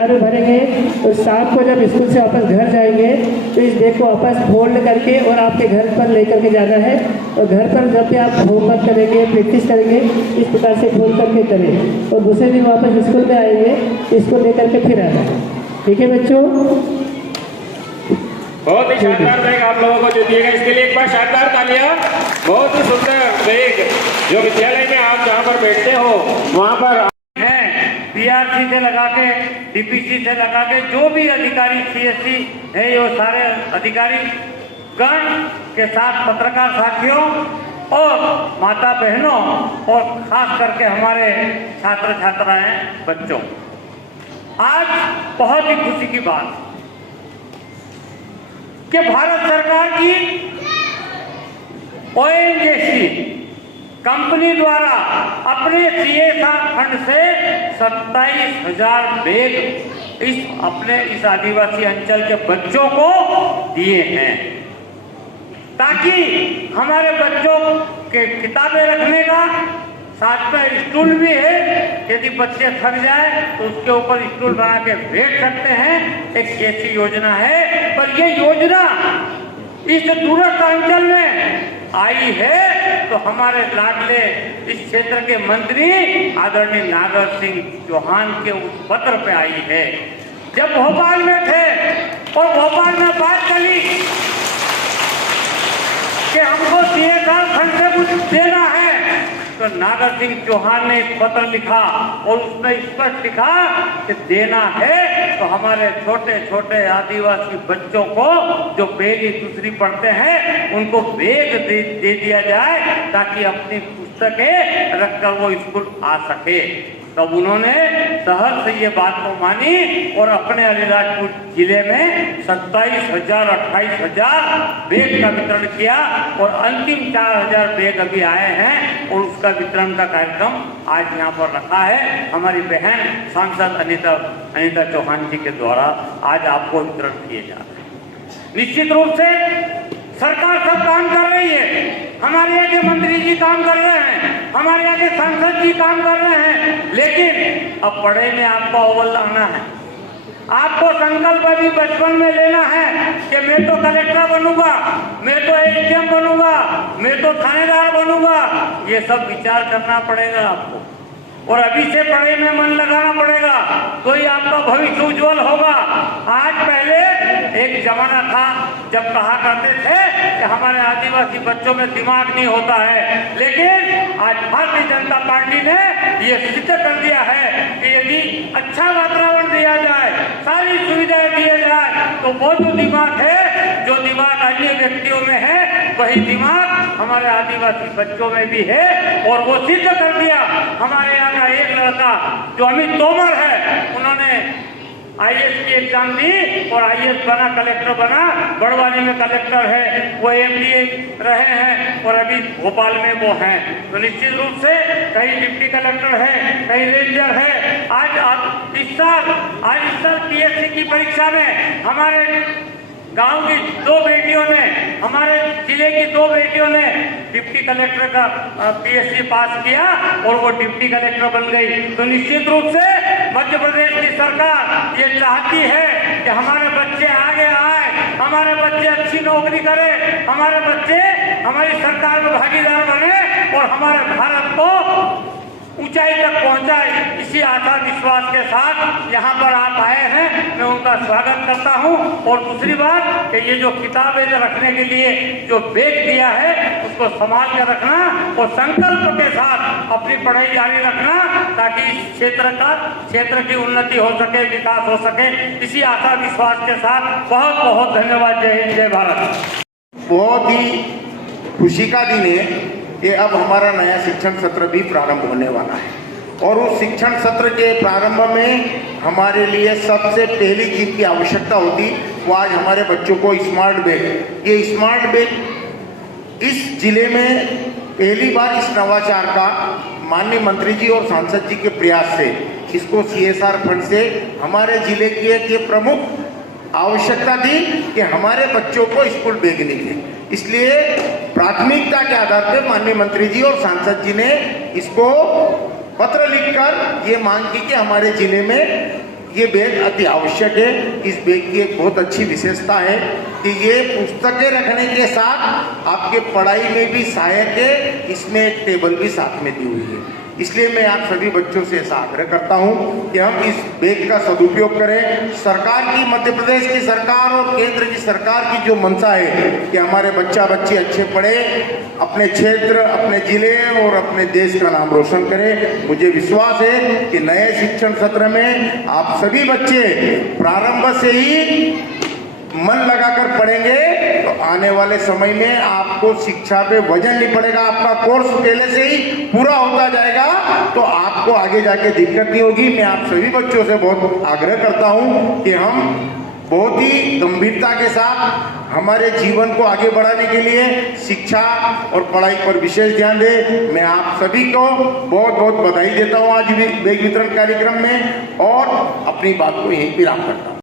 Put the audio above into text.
भरेंगे तो शाम को जब स्कूल से वापस घर जाएंगे तो इस बैग को वापस फोल्ड करके और आपके घर पर लेकर के जाना है। और घर पर जब भी आप होमवर्क करेंगे, प्रैक्टिस करेंगे, इस प्रकार से खोल करके करें और दूसरे दिन वापस स्कूल में आएंगे तो इसको लेकर के फिर आना। ठीक है बच्चों, बहुत ही शानदार बैग आप लोगों को जो दिएगा, इसके लिए एक बार शानदार तालियां। बहुत ही सुंदर बैग जो विद्यालय में आप जहाँ पर बैठते हो वहाँ पर पीआरसी से लगा के, डीपीसी से लगा के, जो भी अधिकारी सीएससी है, ये सारे अधिकारी गण के साथ पत्रकार साथियों और माता बहनों और खास करके हमारे छात्र छात्राएं बच्चों, आज बहुत ही खुशी की बात कि भारत सरकार की ओएनजीसी कंपनी द्वारा अपने सीएसआर फंड से 27,000 बैग इस आदिवासी अंचल के बच्चों को दिए हैं, ताकि हमारे बच्चों के किताबें रखने का, साथ में स्टूल भी है, यदि बच्चे थक जाए तो उसके ऊपर स्टूल बना के बैठ सकते हैं। एक ऐसी योजना है, पर ये योजना इस दूरस्थ अंचल में आई है तो हमारे लाडले इस क्षेत्र के मंत्री आदरणीय नागर सिंह चौहान के उस पत्र पे आई है। जब भोपाल में थे और भोपाल में बात चली कि हमको सीएसआर फंड से कुछ देना है, तो नागर सिंह चौहान ने एक पत्र लिखा और उसमें स्पष्ट लिखा कि देना है तो हमारे छोटे छोटे आदिवासी बच्चों को जो पहली दूसरी पढ़ते हैं उनको बैग दे दिया जाए, ताकि अपनी पुस्तकें रखकर वो स्कूल आ सके। तब उन्होंने शहर से ये बात को मानी और अपने अलीराजपुर जिले में 27,000 28,000 बैग का वितरण किया और अंतिम 4,000 बैग अभी आए हैं और उसका वितरण का कार्यक्रम आज यहाँ पर रखा है। हमारी बहन सांसद अनीता चौहान जी के द्वारा आज आपको वितरण किए जा रहे हैं। निश्चित रूप से सरकार सब काम कर रही है, हमारे यहाँ के मंत्री जी काम कर रहे हैं, हमारे यहाँ के सांसद जी काम कर रहे हैं, लेकिन अब पढ़े में आपको अव्वल लाना है। आपको संकल्प अभी बचपन में लेना है कि मैं तो कलेक्टर बनूंगा, मैं तो एसडीएम बनूंगा, मैं तो थानेदार बनूंगा। ये सब विचार करना पड़ेगा आपको और अभी से पढ़ाई में मन लगाना पड़ेगा, तो ही आपका भविष्य उज्जवल होगा। आज पहले एक जमाना था जब कहा करते थे कि हमारे आदिवासी बच्चों में दिमाग नहीं होता है, लेकिन आज भारतीय जनता पार्टी ने ये सिद्ध कर दिया है कि यदि अच्छा वातावरण दिया जाए, सारी सुविधाएं दिए जाए, तो वो जो दिमाग है, जो दिमाग अन्य व्यक्तियों में है, वही दिमाग हमारे आदिवासी बच्चों में भी है। और वो सिद्ध कर दिया। हमारे यहाँ का एक लड़का जो अमित तोमर है, उन्होंने आईएएस की एग्जाम दी और आईएएस बना, कलेक्टर बना, बड़वानी में कलेक्टर है, वो एमडीए रहे हैं और अभी भोपाल में वो हैं। तो निश्चित रूप से कहीं डिप्टी कलेक्टर है, कहीं रेंजर है। आज इस साल पीएससी की परीक्षा में हमारे गांव की 2 बेटियों ने, हमारे जिले की 2 बेटियों ने डिप्टी कलेक्टर का पीएससी पास किया और वो डिप्टी कलेक्टर बन गई। तो निश्चित रूप से मध्य प्रदेश की सरकार ये चाहती है कि हमारे बच्चे आगे आए, हमारे बच्चे अच्छी नौकरी करें, हमारे बच्चे हमारी सरकार में भागीदार बने और हमारे भारत को ऊंचाई तक पहुंचाए। इसी आशा विश्वास के साथ यहाँ पर आप आए हैं, मैं उनका स्वागत करता हूँ। और दूसरी बात कि ये जो किताबें रखने के लिए जो बैग दिया है, उसको संभाल कर रखना और संकल्प के साथ अपनी पढ़ाई जारी रखना, ताकि इस क्षेत्र की उन्नति हो सके, विकास हो सके। इसी आशा विश्वास के साथ बहुत बहुत धन्यवाद। जय हिंद, जय भारत। बहुत ही खुशी का दिन है कि अब हमारा नया शिक्षण सत्र भी प्रारंभ होने वाला है और उस शिक्षण सत्र के प्रारंभ में हमारे लिए सबसे पहली चीज की आवश्यकता होती वो आज हमारे बच्चों को स्मार्ट बैग। ये स्मार्ट बैग इस जिले में पहली बार इस नवाचार का माननीय मंत्री जी और सांसद जी के प्रयास से इसको सीएसआर फंड से हमारे जिले की एक प्रमुख आवश्यकता थी कि हमारे बच्चों को स्कूल बैग निकले। इसलिए प्राथमिकता के आधार पर माननीय मंत्री जी और सांसद जी ने इसको पत्र लिखकर ये मांग की कि हमारे जिले में ये बैग अति आवश्यक है। इस बैग की एक बहुत अच्छी विशेषता है कि ये पुस्तकें रखने के साथ आपके पढ़ाई में भी सहायक है। इसमें एक टेबल भी साथ में दी हुई है। इसलिए मैं आप सभी बच्चों से ऐसा आग्रह करता हूं कि हम इस बैग का सदुपयोग करें। सरकार की, मध्य प्रदेश की सरकार और केंद्र की सरकार की जो मंशा है कि हमारे बच्चा बच्ची अच्छे पढ़े, अपने क्षेत्र, अपने जिले और अपने देश का नाम रोशन करें। मुझे विश्वास है कि नए शिक्षण सत्र में आप सभी बच्चे प्रारंभ से ही मन लगाकर पढ़ेंगे तो आने वाले समय में आपको शिक्षा पे वजन नहीं पड़ेगा। आपका कोर्स पहले से ही पूरा होता जाएगा तो आपको आगे जाके दिक्कत नहीं होगी। मैं आप सभी बच्चों से बहुत आग्रह करता हूं कि हम बहुत ही गंभीरता के साथ हमारे जीवन को आगे बढ़ाने के लिए शिक्षा और पढ़ाई पर विशेष ध्यान दें। मैं आप सभी को बहुत बहुत बधाई देता हूं आज बैग वितरण कार्यक्रम में और अपनी बात को यहीं विराम करता हूं।